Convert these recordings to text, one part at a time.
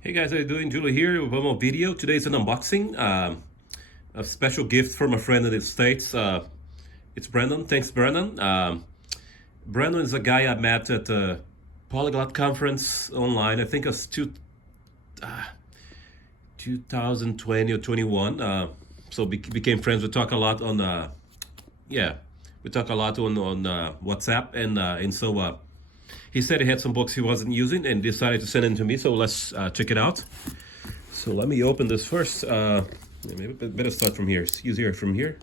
Hey guys, how you doing? Julie here with one more video. Today's an unboxing. A special gift from a friend in the States. It's Brandon. Thanks, Brandon. Brandon is a guy I met at the polyglot conference online. I think it was 2020 or 21. So became friends. We talk a lot on we talk a lot on WhatsApp, and so he said he had some books he wasn't using and decided to send them to me. So let's check it out. So let me open this first. Maybe better start from here. It's easier from here.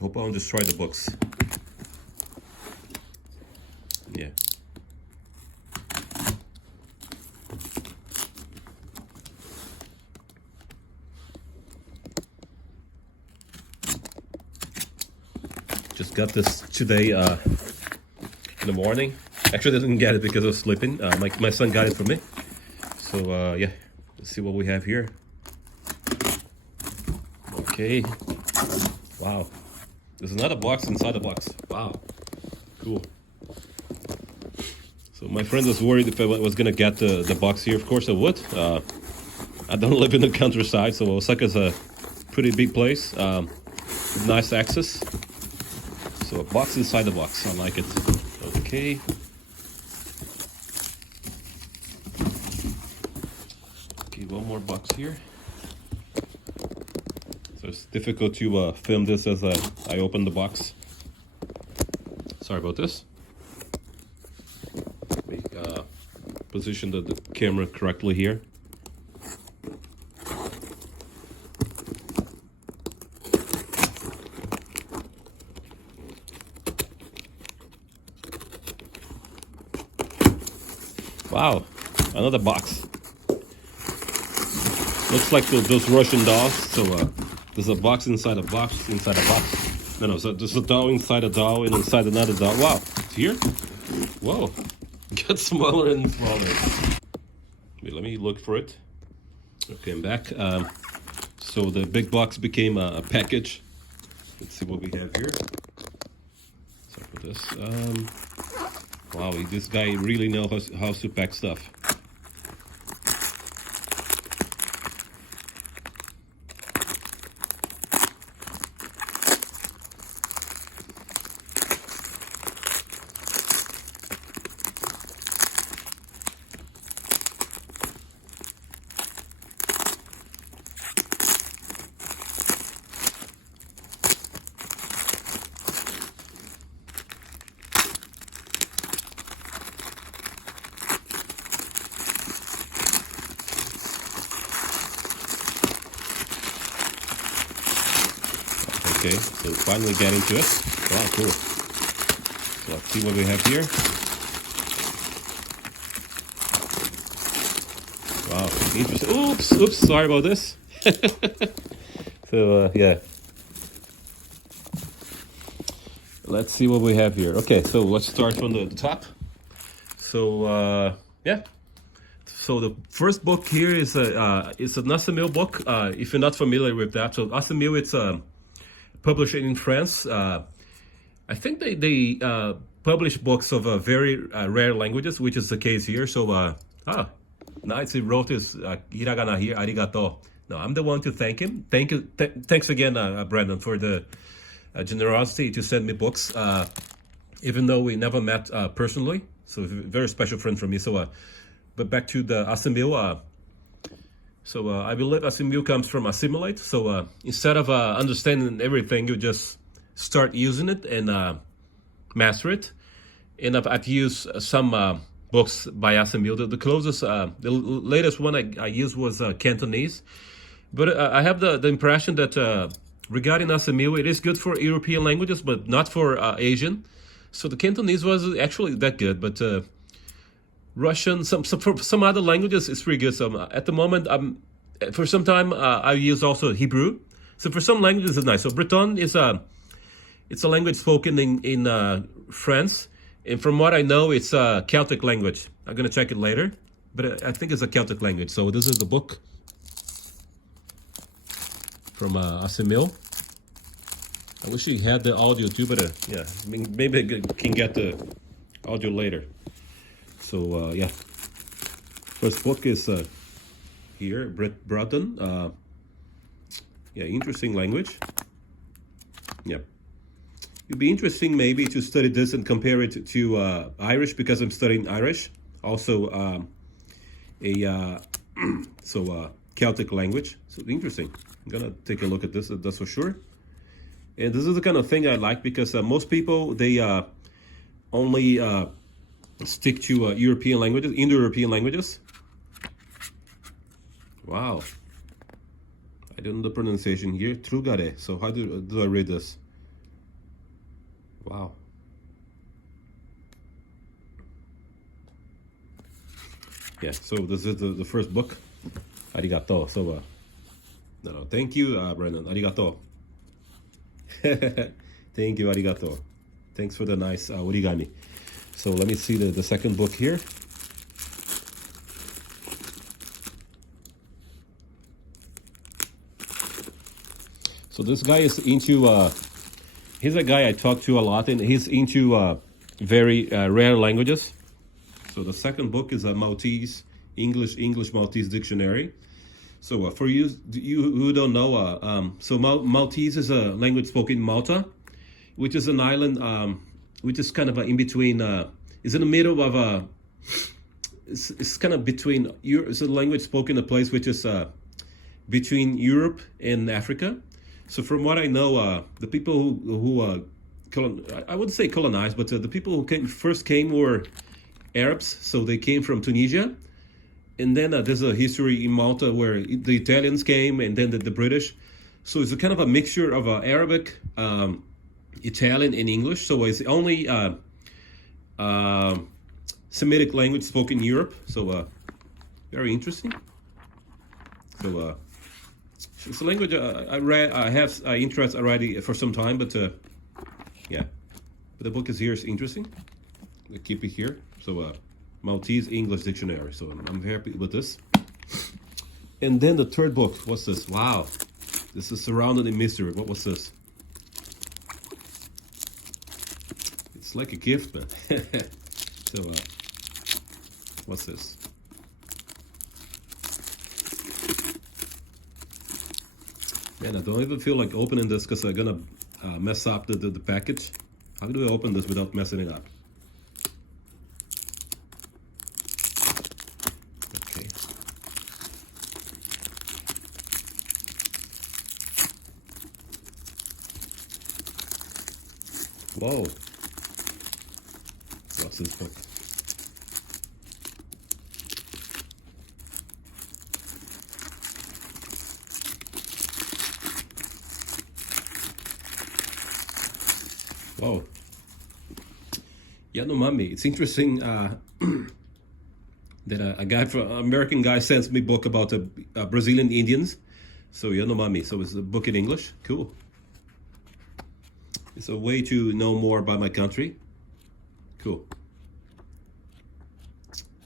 Hope I don't destroy the books. Yeah. Just got this today in the morning. Actually, I didn't get it because I was sleeping. My son got it for me. So yeah, let's see what we have here. Okay. Wow. There's another box inside the box. Wow. Cool. So my friend was worried if I was gonna get the box here. Of course I would. I don't live in the countryside, so Osaka's a pretty big place. With nice access. So a box inside the box. I like it. Okay. Okay, one more box here. So it's difficult to film this as I open the box. Sorry about this. Position the camera correctly here. Wow, another box. Looks like those Russian dolls. So there's a box inside a box inside a box. No, so there's a doll inside a doll and inside another doll. Wow, it's here? Whoa, gets smaller and smaller. Wait, let me look for it. Okay, I'm back. So the big box became a package. Let's see what we have here. Sorry for this. Wow, this guy really knows how to pack stuff. Okay, so finally getting to it. Wow, cool. So let's see what we have here. Wow, interesting. Oops, sorry about this. So, yeah. Let's see what we have here. Okay, so let's start from the top. So, yeah. So the first book here is an Assemil book. If you're not familiar with that, so Assemil, it's published in France. I think they publish books of very rare languages, which is the case here. So, nice. He wrote his hiragana here, arigato. No, I'm the one to thank him. Thank you. Thanks again, Brandon, for the generosity to send me books, even though we never met personally. So, very special friend for me. So, but back to the Assemil. So I believe assimil comes from assimilate. So instead of understanding everything, you just start using it and master it. And I've used some books by assimil. The closest, the latest one I used was Cantonese. But I have the impression that regarding assimil, it is good for European languages, but not for Asian. So the Cantonese was actually that good, but Russian, for some other languages, it's pretty good. So at the moment, for some time, I use also Hebrew. So for some languages, it's nice. So Breton is it's a language spoken in France, and from what I know, it's a Celtic language. I'm gonna check it later, but I think it's a Celtic language. So this is the book from Assemil. I wish he had the audio too, but yeah, maybe I can get the audio later. So yeah, First book is here, Brit Broughton. Yeah, interesting language. Yeah. It'd be interesting maybe to study this and compare it to Irish, because I'm studying Irish. Also Celtic language. So interesting. I'm gonna take a look at this, that's for sure. And this is the kind of thing I like, because most people, they only stick to European languages, Indo-European languages. Wow. I don't know the pronunciation here. Trugare. So how do I read this? Wow. Yeah, so this is the first book. Arigato. So, no, thank you, Brennan. Arigato. Thank you, arigato. Thanks for the nice origami. So let me see the second book here. So this guy is into, he's a guy I talk to a lot, and he's into very rare languages. So the second book is a Maltese, English Maltese dictionary. So for you who don't know, so Maltese is a language spoken in Malta, which is an island, which is kind of in between, is in the middle of a, it's kind of between, it's a language spoken in a place which is between Europe and Africa. So from what I know, the people who I wouldn't say colonized, but the people who first came were Arabs. So they came from Tunisia. And then there's a history in Malta where the Italians came, and then the British. So it's a kind of a mixture of Arabic, Italian, and English. So it's only Semitic language spoken in Europe. So very interesting. So it's a language I have interest already for some time, but yeah. But the book is here is interesting. I keep it here. So Maltese English Dictionary. So I'm happy with this. And then the third book. What's this? Wow. This is surrounded in mystery. What was this? It's like a gift, man. So what's this? Man, I don't even feel like opening this because I'm gonna mess up the package. How do I open this without messing it up? Okay. Whoa. What's this book? Wow. Yanomami. It's interesting that a guy from American guy sends me a book about Brazilian Indians. So Yanomami. So it's a book in English. Cool. It's a way to know more about my country. Cool.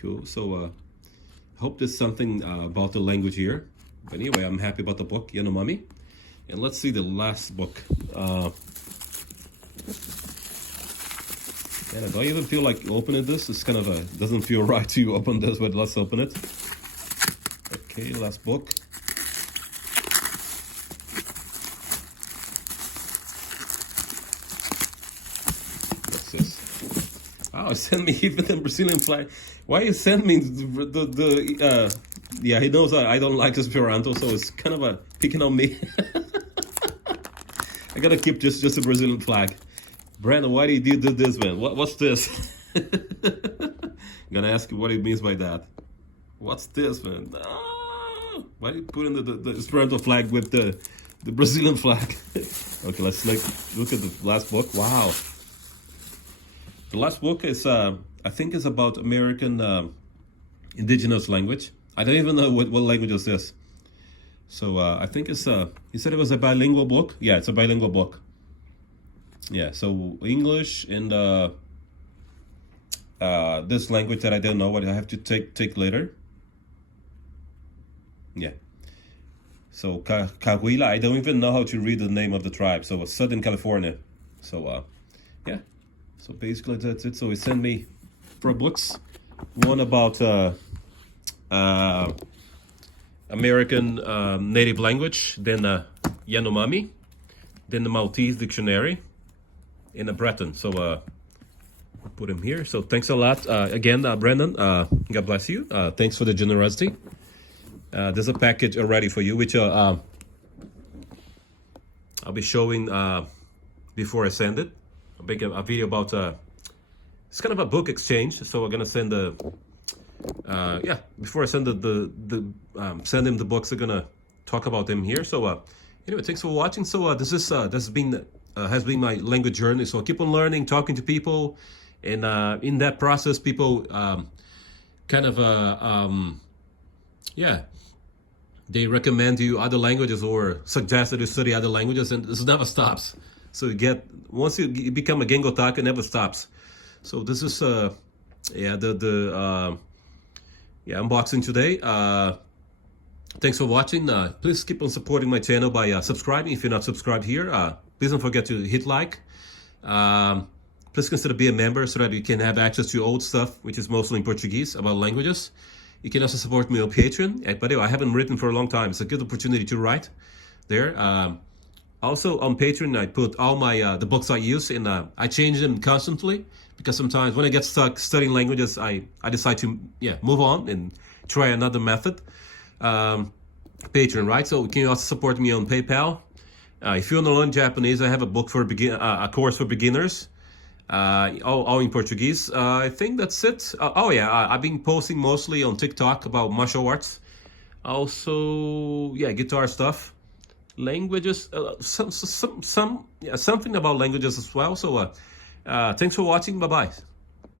Cool. So hope there's something about the language here. But anyway, I'm happy about the book, Yanomami. And let's see the last book. And I don't even feel like opening this. It's kind of doesn't feel right to open this, but let's open it. Okay, last book. What's this? Oh, send me even the Brazilian flag. Why you send me the yeah, he knows I don't like Esperanto, so it's kind of picking on me. I gotta keep just a Brazilian flag. Brandon, why did you do this, man? What's this? I'm gonna ask you what it means by that. What's this, man? Ah, why do you put in the Esperanto flag with the Brazilian flag? Okay, let's look at the last book. Wow. The last book is, I think it's about American indigenous language. I don't even know what language is this. So I think it's, he said it was a bilingual book. Yeah, it's a bilingual book. Yeah, so English and this language that I don't know what I have to take later. Yeah. So Cahuila, I don't even know how to read the name of the tribe. So it's Southern California. So yeah. So basically that's it. So he sent me 4 books. One about American native language, then Yanomami, then the Maltese dictionary, and a Breton. So put him here. So thanks a lot again, Brendan. God bless you. Thanks for the generosity. There's a package already for you, which I'll be showing before I send it. I'll make a video about it's kind of a book exchange. So we're gonna send the before I send send him the books, I'm gonna talk about them here. So anyway, thanks for watching. So this has been my language journey. So I keep on learning, talking to people, and in that process, people they recommend you other languages or suggest that you study other languages, and this never stops. So once you become a Gengotaku, it never stops. So this is unboxing today. Thanks for watching. Please keep on supporting my channel by subscribing if you're not subscribed here. Please don't forget to hit like. Please consider being a member so that you can have access to old stuff, which is mostly in Portuguese, about languages. You can also support me on Patreon. By the way, I haven't written for a long time. It's a good opportunity to write there. Also on Patreon, I put all my the books I use, and I change them constantly, because sometimes when I get stuck studying languages, I decide to move on and try another method. Patreon, right? So you can also support me on PayPal. If you want to learn Japanese, I have a book for a course for beginners, all in Portuguese. I think that's it. I've been posting mostly on TikTok about martial arts. Also, guitar stuff. Languages, something about languages as well. So thanks for watching. Bye bye.